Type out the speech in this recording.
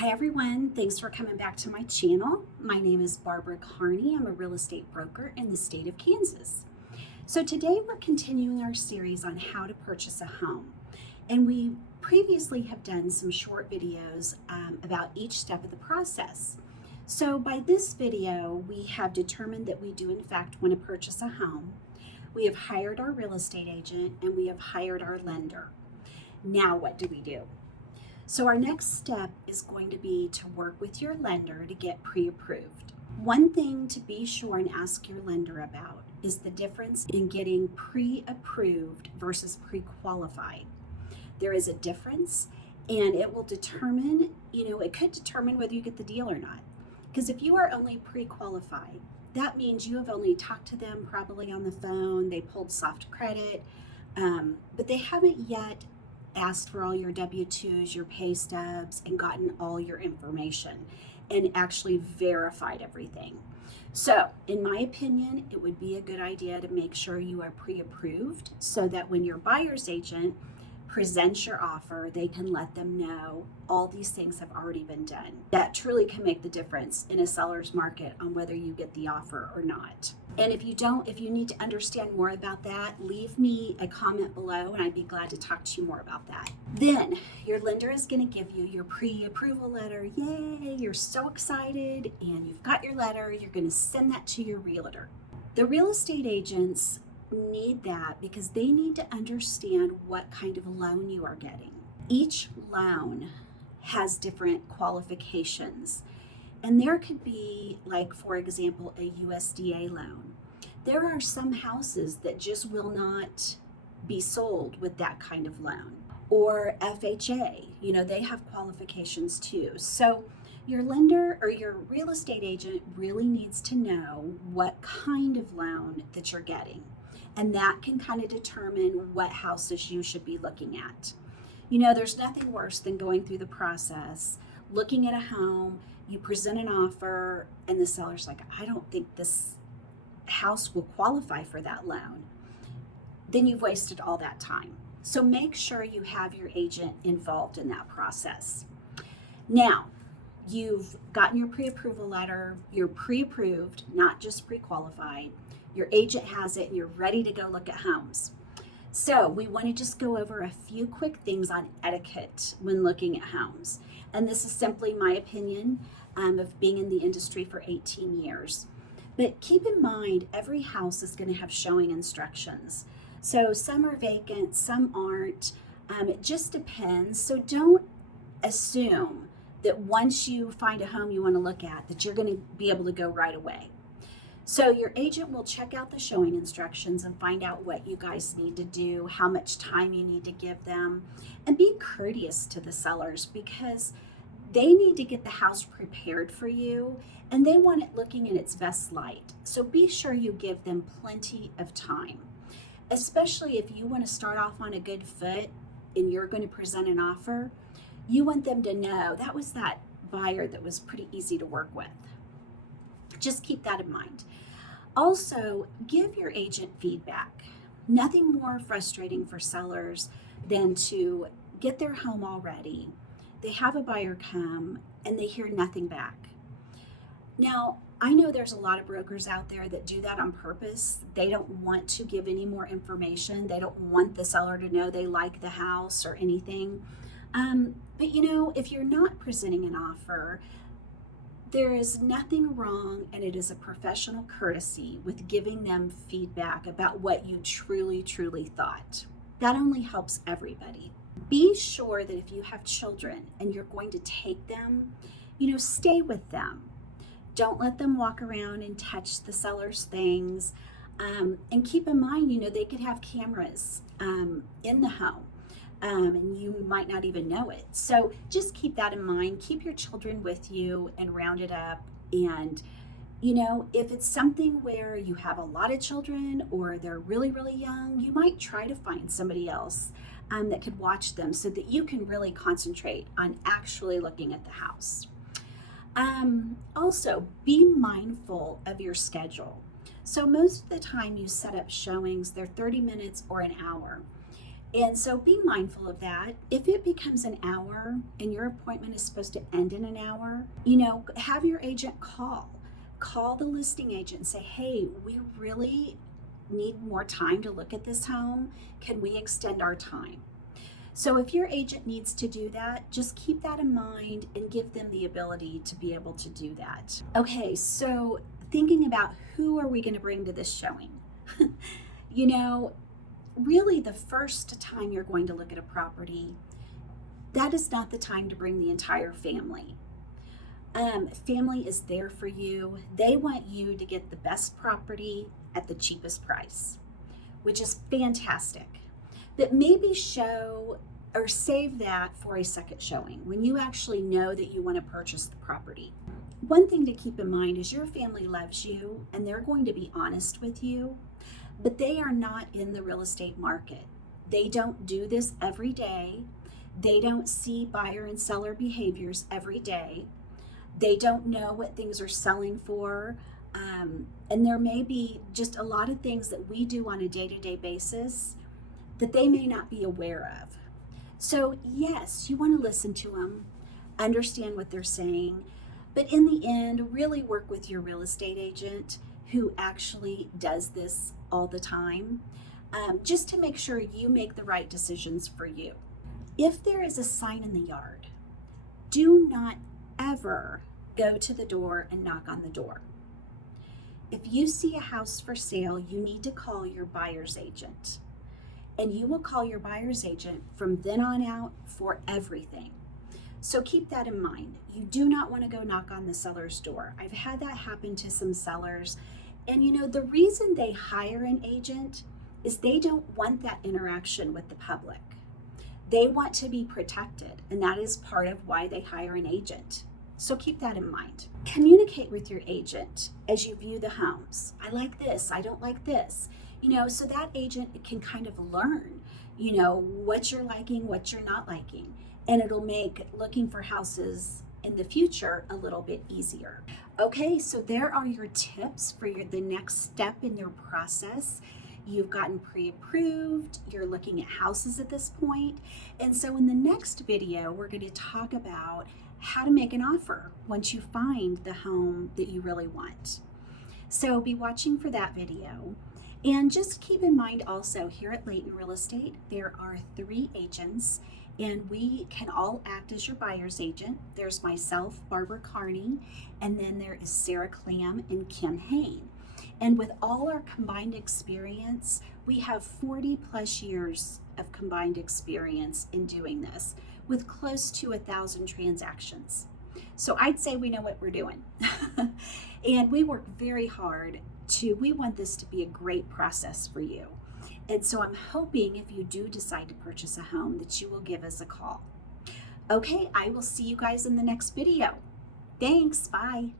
Hi everyone, thanks for coming back to my channel. My name is Barbara Kearney. I'm a real estate broker in the state of Kansas. So today we're continuing our series on how to purchase a home. And we previously have done some short videos about each step of the process. So by this video, we have determined that we do in fact want to purchase a home. We have hired our real estate agent and we have hired our lender. Now what do we do? So our next step is going to be to work with your lender to get pre-approved. One thing to be sure and ask your lender about is the difference in getting pre-approved versus pre-qualified. There is a difference and it will determine, it could determine whether you get the deal or not. Because if you are only pre-qualified, that means you have only talked to them probably on the phone, they pulled soft credit, but they haven't yet asked for all your W-2s, your pay stubs, and gotten all your information and actually verified everything. So, in my opinion, it would be a good idea to make sure you are pre-approved so that when your buyer's agent presents your offer, they can let them know all these things have already been done. That truly can make the difference in a seller's market on whether you get the offer or not. And if you need to understand more about that, leave me a comment below and I'd be glad to talk to you more about that. Then your lender is going to give you your pre-approval letter. Yay, you're so excited and you've got your letter. You're going to send that to your realtor. The real estate agents need that because they need to understand what kind of loan you are getting. Each loan has different qualifications. And there could be, like, for example, a USDA loan. There are some houses that just will not be sold with that kind of loan. Or FHA, they have qualifications too. So your lender or your real estate agent really needs to know what kind of loan that you're getting. And that can kind of determine what houses you should be looking at. There's nothing worse than going through the process, looking at a home, you present an offer, and the seller's like, I don't think this house will qualify for that loan. Then you've wasted all that time. So make sure you have your agent involved in that process. Now, you've gotten your pre-approval letter, you're pre-approved, not just pre-qualified. Your agent has it and you're ready to go look at homes. So we want to just go over a few quick things on etiquette when looking at homes. And this is simply my opinion of being in the industry for 18 years. But keep in mind, every house is going to have showing instructions. So some are vacant, some aren't. It just depends. So don't assume that once you find a home you want to look at, that you're going to be able to go right away. So your agent will check out the showing instructions and find out what you guys need to do, how much time you need to give them, and be courteous to the sellers because they need to get the house prepared for you and they want it looking in its best light. So be sure you give them plenty of time, especially if you want to start off on a good foot and you're going to present an offer. You want them to know that was that buyer that was pretty easy to work with. Just keep that in mind. Also, give your agent feedback. Nothing more frustrating for sellers than to get their home all ready. They have a buyer come and they hear nothing back. Now, I know there's a lot of brokers out there that do that on purpose. They don't want to give any more information. They don't want the seller to know they like the house or anything. But if you're not presenting an offer, there is nothing wrong, and it is a professional courtesy with giving them feedback about what you truly, truly thought. That only helps everybody. Be sure that if you have children and you're going to take them, stay with them. Don't let them walk around and touch the seller's things. And keep in mind, they could have cameras in the home. And you might not even know it. So just keep that in mind. Keep your children with you and round it up. And, if it's something where you have a lot of children or they're really, really young, you might try to find somebody else that could watch them so that you can really concentrate on actually looking at the house. Also, be mindful of your schedule. So most of the time you set up showings, they're 30 minutes or an hour. And so be mindful of that. If it becomes an hour and your appointment is supposed to end in an hour, have your agent call the listing agent and say, hey, we really need more time to look at this home. Can we extend our time? So if your agent needs to do that, just keep that in mind and give them the ability to be able to do that. Okay, so thinking about who are we going to bring to this showing? Really the first time you're going to look at a property, that is not the time to bring the entire family. Family is there for you. They want you to get the best property at the cheapest price, which is fantastic. But maybe show or save that for a second showing when you actually know that you want to purchase the property. One thing to keep in mind is your family loves you and they're going to be honest with you, but they are not in the real estate market. They don't do this every day. They don't see buyer and seller behaviors every day. They don't know what things are selling for. And there may be just a lot of things that we do on a day-to-day basis that they may not be aware of. So yes, you want to listen to them, understand what they're saying, but in the end, really work with your real estate agent who actually does this all the time, just to make sure you make the right decisions for you. If there is a sign in the yard, do not ever go to the door and knock on the door. If you see a house for sale, you need to call your buyer's agent. And you will call your buyer's agent from then on out for everything. So keep that in mind. You do not want to go knock on the seller's door. I've had that happen to some sellers. And the reason they hire an agent is they don't want that interaction with the public. They want to be protected, and that is part of why they hire an agent. So keep that in mind. Communicate with your agent as you view the homes. I like this, I don't like this. So that agent can kind of learn, what you're liking, what you're not liking. And it'll make looking for houses in the future a little bit easier. Okay, so there are your tips for the next step in your process. You've gotten pre-approved, you're looking at houses at this point. And so in the next video, we're going to talk about how to make an offer once you find the home that you really want. So be watching for that video. And just keep in mind also, here at Layton Real Estate, there are 3 agents, and we can all act as your buyer's agent. There's myself, Barbara Kearney, and then there is Sarah Klamm and Kim Hain. And with all our combined experience, we have 40 plus years of combined experience in doing this, with close to 1,000 transactions. So I'd say we know what we're doing. And we work very hard we want this to be a great process for you. And so I'm hoping if you do decide to purchase a home that you will give us a call. Okay, I will see you guys in the next video. Thanks, bye.